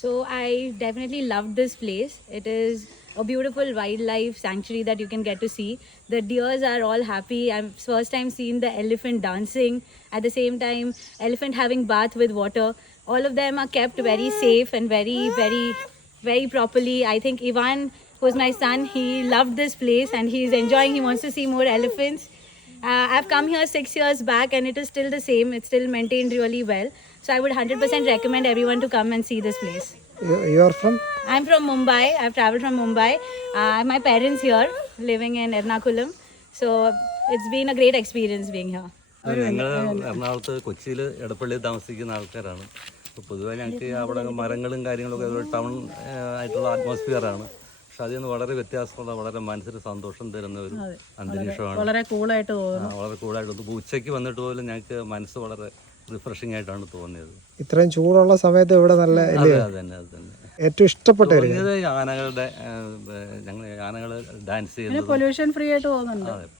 So I definitely loved this place. It is a beautiful wildlife sanctuary that you can get to see. The deers are all happy. I've first time seen the elephant dancing. At the same time, elephant having bath with water. All of them are kept very safe and very properly. I think Ivan, who's my son, he loved this place and he's enjoying. He wants to see more elephants. I've come here 6 years back and it is still the same. It's still maintained really well. So I would 100% recommend everyone to come and see this place. You are from? I'm from Mumbai. I've traveled from Mumbai. My parents here living in Ernakulam. So it's been a great experience being here. ഞങ്ങൾ എറണാകുളത്ത് കൊച്ചിയിൽ എടപ്പള്ളിയിൽ താമസിക്കുന്ന ആൾക്കാരാണ്. അപ്പോൾ പൊതുവേ ഞങ്ങൾക്ക് അവിടെ മരങ്ങളും കാര്യങ്ങളൊക്കെ ഒരു ടൗൺ ആയിട്ടുള്ള അറ്റ്മോസ്ഫിയറാണ്. പക്ഷെ അതിൽ നിന്ന് വളരെ വ്യത്യാസമുള്ള വളരെ മനസ്സിന് സന്തോഷം തരുന്ന ഒരു അന്തരീക്ഷമാണ്. വളരെ കൂളായിട്ട് തോന്നുന്നു. വളരെ കൂളായിട്ട് തോന്നുന്നു. ഉച്ചയ്ക്ക് വന്നിട്ട് പോലും ഞങ്ങൾക്ക് മനസ്സ് വളരെ റിഫ്രഷിംഗ് ആയിട്ടാണ് തോന്നിയത്. ഇത്രയും ചൂടുള്ള സമയത്ത് ഇവിടെ നല്ല അത് തന്നെ ഏറ്റവും ഇഷ്ടപ്പെട്ട ആനകളുടെ ഞങ്ങൾ ആനകൾ ഡാൻസ് ചെയ്യുന്നത് പൊല്യൂഷൻ ഫ്രീ ആയിട്ട് തോന്നുന്നുണ്ട്.